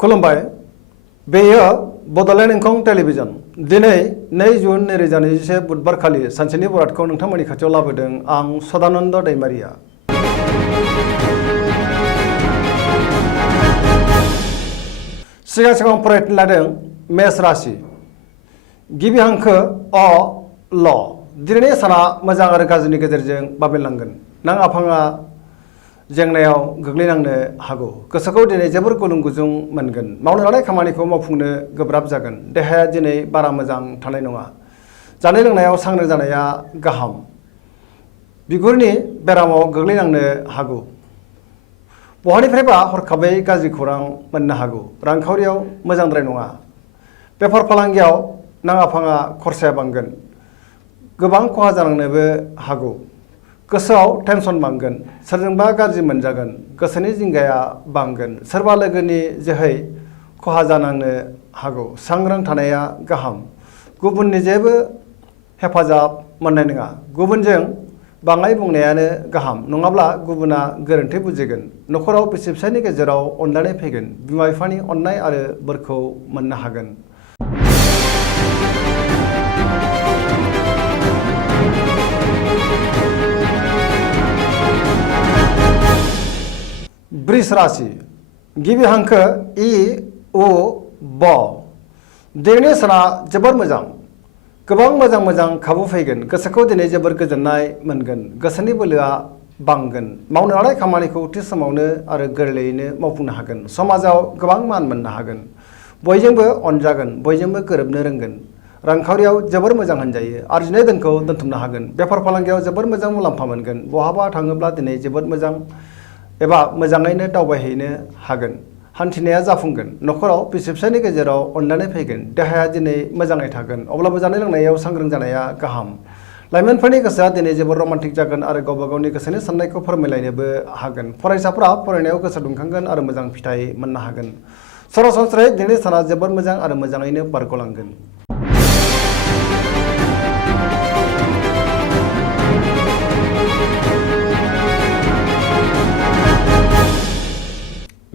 खुलुमबाय बेयो बड'लेण्ड इंखं टेलिभिजन दिनै 2 जुन 2021 बुधबार खालि सानसेनि बरादखौ नोंथांमोननि खाथियाव लाबोदों आं सदानन्द दैमारिया। सिगां फरायनो लादों मेष राशि गिबि हांखो अ ल दिनैनि साना मोजां आरो गाज्रिनि गेजेरजों बाबेनलांगोन नां आफाङा जेंनायाव गोग्लैनांनो हागौ गोसोखौ दिनै जोबोर गुलुं गुजुं मोनगोन मावनो लानाय खामानिखौ मावफुंनो गोब्राब जागोन देहाया दिनै बारा मोजां थानाय नङा जानाय लोंनायाव सांग्रां जानाया गाहाम बिगुरनि बेरामाव गोग्लैनांनो हागौ बहानिफ्रायबा हरखाबै गाज्रि खौरां मोननो हागौ रांखावरियाव मोजांद्राय नङा बेफार फालांगियाव नाङा फाङा खरसाया बांगोन गोबां खहा जानांनोबो हागौ गोसोआव टेनसन बांगोन सोरजोंबा गाज्रि मोनजागोन गोसोनि जिंगाया बांगोन सोरबा लोगोनि जोहै खहा जानांनो हागौ सांग्रां थानाया गाहाम गुबुननि जेबो हेफाजाब मोननाय नङा गुबुनजों बाङाय बुंनायानो गाहाम नङाब्ला गुबुना गोरोन्थि बुजिगोन न'खराव बिसि फिसायनि गेजेराव अनलायनाय फैगोन बिमा बिफानि अननाय आरो बोरखौ मोननो हागोन। वृष राशि गिबि हांखो इ उ ब दिनैनि साना जोबोर मोजां गोबां मोजां खाबु फैगोन गोसोखौ दिनै जोबोर गोजोननाय मोनगोन गोसोनि बोलोआ बांगोन मावनो लानाय खामानिखौ थि समावनो आरो गोरलैयैनो मावफुंनो हागोन समाजाव गोबां मान मोननो हागोन बयजोंबो अनजागोन बयजोंबो गोरोबनो रोंगोन रांखावरियाव जोबोर मोजां होनजायो आरजिनाय धोनखौ दोनथुमनो हागोन बेफार फालांगियाव जोबोर मोजां मुलाम्फा मोनगोन बहाबा थाङोब्ला दिनै जोबोद मोजां एबा मोजाङैनो दावबायहैनो हागोन हान्थिनाया जाफुंगोन न'खराव बिसि फिसायनि गेजेराव अनलायनाय फैगोन देहाया दिनै मोजाङै थागोन अब्लाबो जानाय लोंनायाव सांग्रां जानाया गाहाम लाइमोनफोरनि गोसोआ दिनै जोबोर रमान्टिक जागोन आरो गावबा गावनि गोसोनि साननायखौ फोरमायलायनोबो हागोन फरायसाफोरा फरायनायाव गोसो दुंखांगोन आरो मोजां फिथाइ मोननो हागोन सरासनस्रायै दिनैनि साना जोबोर मोजां आरो मोजाङैनो बारग'लांगोन।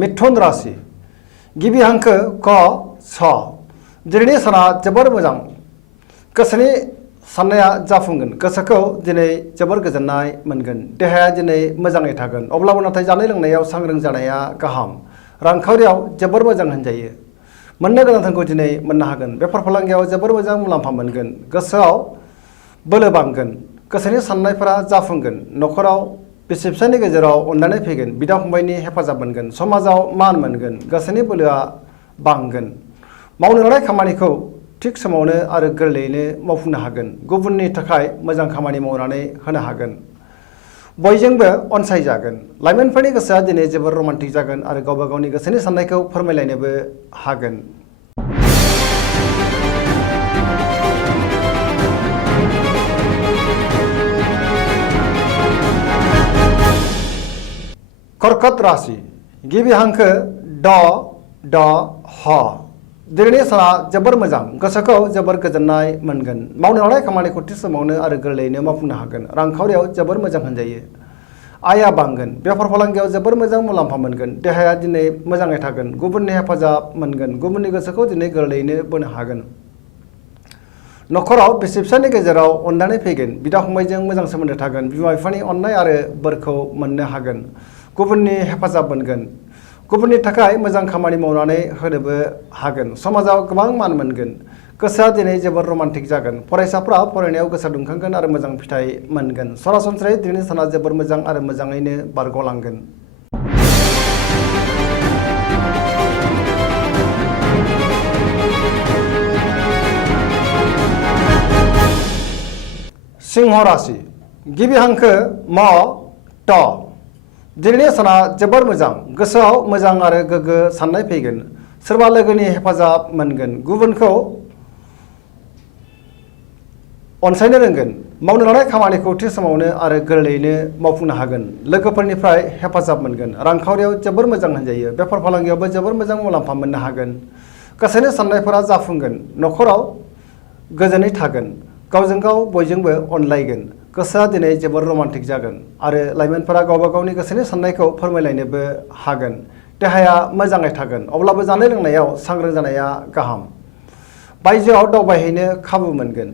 मिथुन राशि गिबि हांखो क छ दिनैनि साना जोबोर मोजां गोसोनि साननाया जाफुंगोन गोसोखौ दिनै जोबोर गोजोननाय मोनगोन देहाया दिनै मोजाङै थागोन अब्लाबो नाथाय जानाय लोंनायाव सांग्रां जानाया गाहाम रांखावरियाव जोबोर मोजां होनजायो मोननो गोनां धोनखौ दिनै मोननो हागोन बेफार फालांगियाव जोबोर मोजां मुलाम्फा मोनगोन गोसोआव बोलो बांगोन गोसोनि साननायफोरा जाफुंगोन न'खराव बिसि फिसायनि गेजेराव अनलायनाय फैगोन बिदा फंबायनि हेफाजाब मोनगोन समाजाव मान मोनगोन गोसोनि बोलोआ बांगोन मावनो लानाय खामानिखौ थिग समावनो आरो गोरलैयैनो मावफुंनो हागोन गुबुननि थाखाय मोजां खामानि मावनानै होनो हागोन बयजोंबो अनसायजागोन लाइमोनफोरनि गोसोआ दिनै जोबोर रमान्टिक जागोन आरो गावबा गावनि गोसोनि साननायखौ फोरमायलायनोबो हागोन। कर्कट राशि गिबि हांखो ड ड ह दिनैनि साना जोबोर मोजां गोसोखौ जोबोर गोजोननाय मोनगोन मावनो लानाय खामानिखौ थि समावनो आरो गोरलैयैनो मावफुंनो हागोन रांखावरियाव जोबोर मोजां होनजायो आयआ बांगोन बेफार फालांगियाव जोबोर मोजां मुलाम्फा मोनगोन देहाया दिनै मोजाङै थागोन गुबुननि हेफाजाब मोनगोन गुबुननि गोसोखौ दिनै गोरलैयैनो बोनो हागोन न'खराव बिसि फिसायनि गेजेराव अनलायनाय फैगोन बिदा फंबायजों मोजां सोमोन्दो थागोन बिमा बिफानि अननाय आरो बोरखौ मोननो हागोन गुबुननि हेफाजाब मोनगोन गुबुननि थाखाय मोजां खामानि मावनानै होनोबो हागोन समाजाव गोबां मान मोनगोन गोसोआ दिनै जोबोर रमान्टिक जागोन फरायसाफ्रा फरायनायाव गोसो दुंखांगोन आरो मोजां फिथाइ मोनगोन सरासनस्रायै दिनैनि साना जोबोर मोजां आरो मोजाङैनो बारग'लांगोन। सिंह राशि गिबि हांखो म ट दिनैनि साना जोबोर मोजां गोसोआव मोजां आरो गोग्गो साननाय फैगोन सोरबा लोगोनि हेफाजाब मोनगोन गुबुनखौ अनसायनो रोंगोन मावनो लानाय खामानिखौ थि समावनो आरो गोरलैयैनो मावफुंनो हागोन लोगोफोरनिफ्राय हेफाजाब मोनगोन रांखावरियाव जोबोर मोजां होनजायो बेफार फालांगियावबो जोबोर मोजां मुलाम्फा मोननो हागोन गोसोनि साननायफोरा जाफुंगोन न'खराव गोजोनै थागोन गावजों गाव बयजोंबो अनलायगोन गोसोआ दिनै जोबोर रमान्टिक जागोन आरो लाइमोनफोरा गावबा गावनि गोसोनि साननायखौ फोरमायलायनोबो हागोन देहाया मोजाङै थागोन अब्लाबो जानाय लोंनायाव सांग्रां जानाया गाहाम। बायजोआव दावबायहैनो खाबु मोनगोन।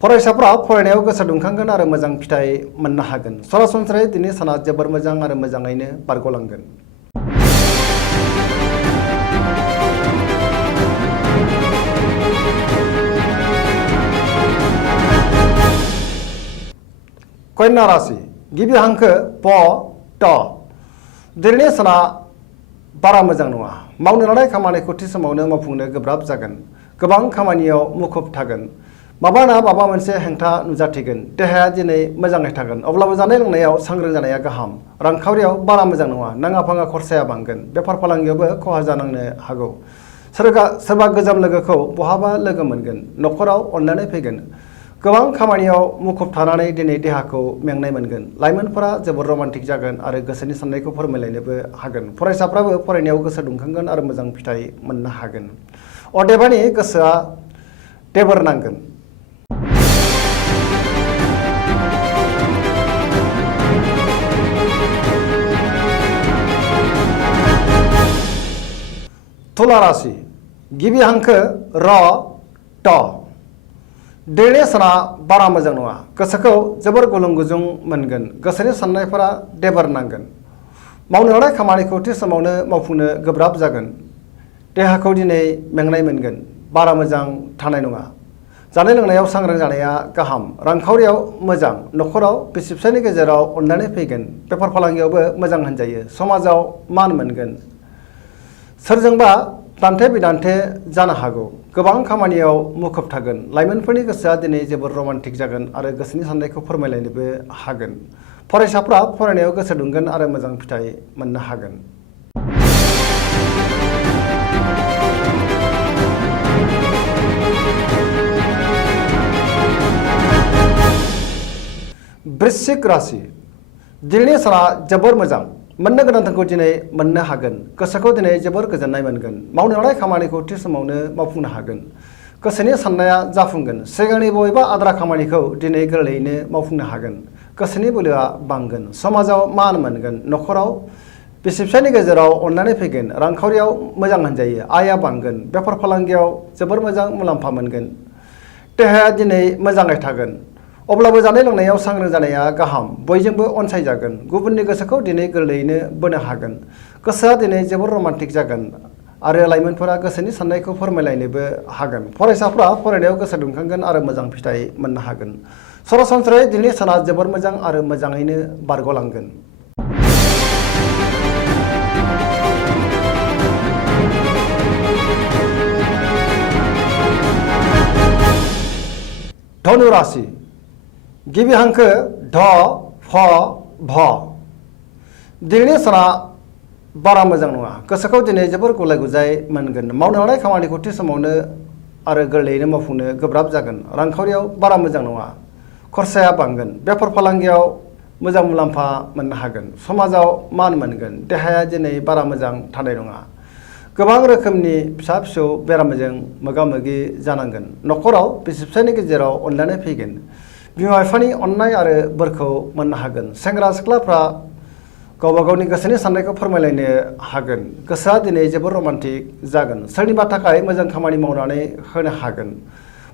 फरायसाफ्रा फरायनायाव गोसो दुंखांगोन आरो मोजां फिथाइ मोननो हागोन। सरासनस्रायै दिनै साना जोबोर मोजां आरो मोजाङैनो बारग'लांगोन। कन्या राशि गिबि हांखो प ट दिनैनि साना बारा मोजां नङा। मावनो लानाय खामानिखौ थि समावनो मावफुंनो गोब्राब जागोन। गोबां खामानियाव मुखुब थागोन। माबा ना माबा मोनसे हेंथा नुजाथिगोन। देहाया दिनै मोजाङै थागोन अब्लाबो जानाय लोंनायाव सांग्रां जानाया गाहाम। रांखावरियाव बारा मोजां नङा। नाङा फाङा खरसाया बांगोन। बेफार फालांगियावबो खहा जानांनो हागौ। सोरबा गोजाम लोगोखौ बहाबा लोगो मोनगोन। न'खराव अननानै फैगोन। गोबां खामानियाव मुखुब थानानै दिनै देहाखौ मेंनाय मोनगोन। लाइमोनफोरा जोबोर रमान्टिक जागोन आरो गोसोनि साननायखौ फोरमायलायनोबो हागोन। फरायसाफ्राबो फरायनायाव गोसो दुंखांगोन आरो मोजां फिथाइ मोननो हागोन। अदेबानि गोसोआ देबोर नांगोन। तुला राशि गिबि हांखो र ट दिनैनि साना बारा मोजां नङा। गोसोखौ जोबोर गुलुं गुजुं मोनगोन। गोसोनि साननायफोरा देबोर नांगोन। मावनो लानाय खामानिखौ थि समावनो मावफुंनो गोब्राब जागोन। देहाखौ दिनै मेंनाय मोनगोन। बारा मोजां थानाय नङा। जानाय लोंनायाव सांग्रां जानाया गाहाम। रांखावरियाव मोजां। न'खराव बिसि फिसायनि गेजेराव अननानै फैगोन। बेफार फालांगियावबो मोजां होनजायो। समाजाव मान मोनगोन। सोरजोंबा दान्थे बिदान्थे जानो हागौ। गोबां खामानियाव मुखुब थागोन। लाइमोनफोरनि गोसोआ दिनै जोबोर रमान्टिक जागोन आरो गोसोनि साननायखौ फोरमायलायनोबो हागोन। फरायसाफ्रा फरायनायाव गोसो दुंगोन आरो मोजां फिथाइ मोननो हागोन। वृश्चिक राशि दिनैनि साना जोबोर मोजां। मोननो गोनांखौ दिनै मोननो हागोन। गोसोखौ दिनै जोबोर गोजोननाय मोनगोन। मावनो लानाय खामानिखौ थि समावनो मावफुंनो हागोन। गोसोनि साननाया जाफुंगोन। सिगांनि बबेबा आद्रा खामानिखौ दिनै गोरलैयैनो मावफुंनो हागोन। गोसोनि बोलोआ बांगोन। समाजाव मान मोनगोन। न'खराव बिसि फिसायनि गेजेराव अननानै फैगोन। रांखावरियाव मोजां होनजायो। आयआ बांगोन। बेफार फालांगियाव जोबोर मोजां मुलाम्फा मोनगोन। देहाया दिनै मोजाङै थागोन अब्लाबो जानाय लोंनायाव सांग्रां जानाया गाहाम। बयजोंबो अनसायजागोन। गुबुननि गोसोखौ दिनै गोरलैयैनो बोनो हागोन। गोसोआ दिनै जोबोर रमान्टिक जागोन आरो लाइमोनफोरा गोसोनि साननायखौ फोरमायलायनोबो हागोन। फरायसाफ्रा फरायनायाव गोसो दुंखांगोन आरो मोजां फिथाइ मोननो हागोन। सरासनस्रायै दिनैनि साना जोबोर मोजां आरो मोजाङैनो बारग'लांगोन। धनु राशि गिबि हांखो ध फ भ दिनैनि साना बारा मोजां नङा। गोसोखौ दिनै जोबोर गुलाय गुजाय मोनगोन। मावनो लानाय खामानिखौ थि समावनो आरो गोरलैयैनो मावफुंनो गोब्राब जागोन। रांखावरियाव बारा मोजां नङा। खरसाया बांगोन। बेफार फालांगियाव मोजां मुलाम्फा मोननो हागोन। समाजाव मान मोनगोन। देहाया दिनै बारा मोजां थानाय नङा। गोबां रोखोमनि फिसा फिसौ बेरामजों मोगा मोगि जानांगोन। न'खराव बिसि फिसायनि गेजेराव अनलायनाय फैगोन। बिमा बिफानि अननाय आरो बोरखौ मोननो हागोन। सेंग्रा सिख्लाफ्रा गावबा गावनि गोसोनि साननायखौ फोरमायलायनो हागोन। गोसोआ दिनै जोबोर रमान्टिक जागोन। सोरनिबा थाखाय मोजां खामानि मावनानै होनो हागोन।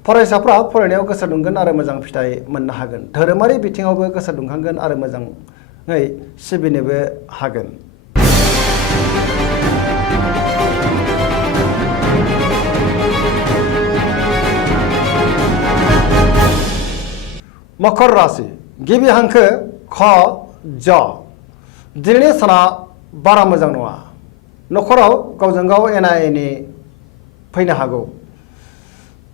फरायसाफ्रा फरायनायाव गोसो दुंगोन आरो मोजां फिथाइ मोननो हागोन। धोरोमारि बिथिङावबो गोसो दुंखांगोन आरो मोजाङै सिबिनोबो हागोन। मकर राशि गिबि हांखो ख ज दिनैनि साना बारा मोजां नङा। न'खराव गावजों गाव एना एनि फैनो हागौ।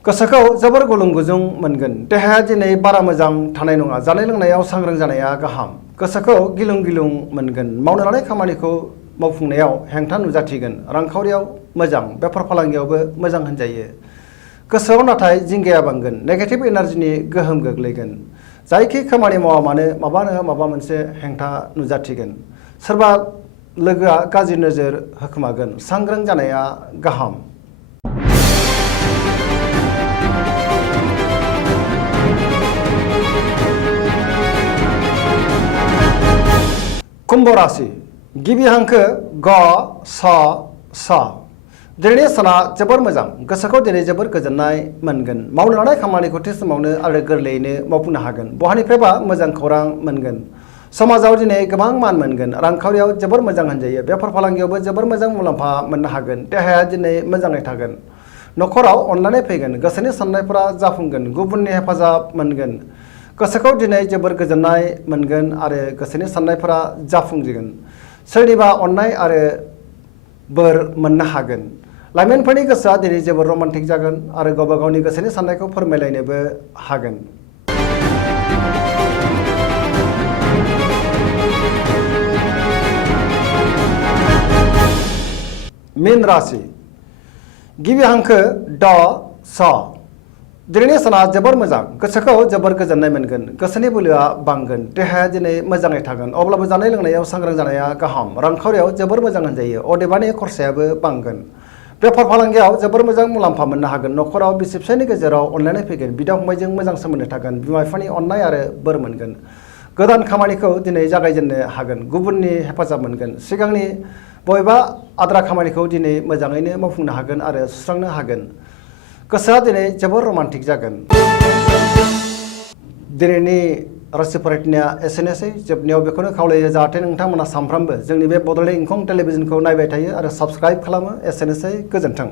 गोसोखौ जोबोर गुलुं गुजुं मोनगोन। देहाया दिनै बारा मोजां थानाय नङा। जानाय लोंनायाव सांग्रां जानाया गाहाम। गोसोखौ गिलुं गिलुं मोनगोन। मावनो लानाय खामानिखौ मावफुंनायाव हेंथा नुजाथिगोन। रांखावरियाव मोजां। बेफार फालांगियावबो मोजां होनजायो। गोसोआव नाथाय जिंगाया बांगोन। नेगेटिभ एनार्जिनि गोहोम गोग्लैगोन। जायखि खामानि मावा मानो माबा नङा माबा मोनसे हेंथा नुजाथिगोन। सोरबा लोगोआ गाज्रि नोजोर होखोमागोन। सांग्रां जानाया गाहाम। कुम्भ राशि गिबि हांखो ग स स दिनैनि साना जोबोर मोजां गोसोखौ दिनै जोबोर गोजोननाय मोनगोन मावनो लानाय खामानिखौ थि समावनो आरो गोरलैयैनो मावफुंनो हागोन बहानिफ्रायबा मोजां खौरां मोनगोन समाजाव दिनै गोबां मान मोनगोन रांखावरियाव जोबोर मोजां होनजायो बेफार फालांगियावबो जोबोर मोजां मुलाम्फा मोननो हागोन देहाया दिनै मोजाङै थागोन न'खराव अननानै फैगोन गोसोनि साननायफोरा जाफुंगोन गुबुननि हेफाजाब मोनगोन गोसोखौ दिनै जोबोर गोजोननाय मोनगोन आरो गोसोनि साननायफोरा जाफुंजोगोन सोरनिबा अननाय आरो बोर मोननो हागोन लाइमोनफोरनि गोसोआ दिनै जोबोर रमान्टिक जागोन आरो गावबा गावनि गोसोनि साननायखौ फोरमायलायनोबो हागोन मीन राशि गिबि हांखो ड स दिनैनि साना जोबोर मोजां गोसोखौ जोबोर गोजोननाय मोनगोन गोसोनि बोलोआ बांगोन देहाया दिनै मोजाङै थागोन अब्लाबो जानाय लोंनायाव सांग्रां जानाया गाहाम रांखावरियाव जोबोर मोजां होनजायो अदेबानि खरसायाबो बांगोन बेफार फालांगियाव जोबोर मोजां मुलाम्फा मोननो हागोन न'खराव बिसि फिसायनि गेजेराव अनलायनाय फैगोन बिदा फंबायजों मोजां सोमोन्दो थागोन बिमा बिफानि अननाय आरो बोर मोनगोन गोदान खामानिखौ दिनै जागायजेननो हागोन गुबुननि हेफाजाब मोनगोन सिगांनि बबेबा आद्रा खामानिखौ दिनै मोजाङैनो मावफुंनो हागोन आरो सुस्रांनो हागोन गोसोआ दिनै जोबोर रमान्टिक जागोन दिनैनि राशि फरायथिनाया एसेनोसै जोबनायाव बेखौनो खावलायो जाहाथे नोंथांमोना सानफ्रामबो जोंनि बे बड'लेण्ड इंखं टेलिभिजनखौ नायबाय थायो आरो साबस्क्राइब खालामो एसेनोसै गोजोन्थों।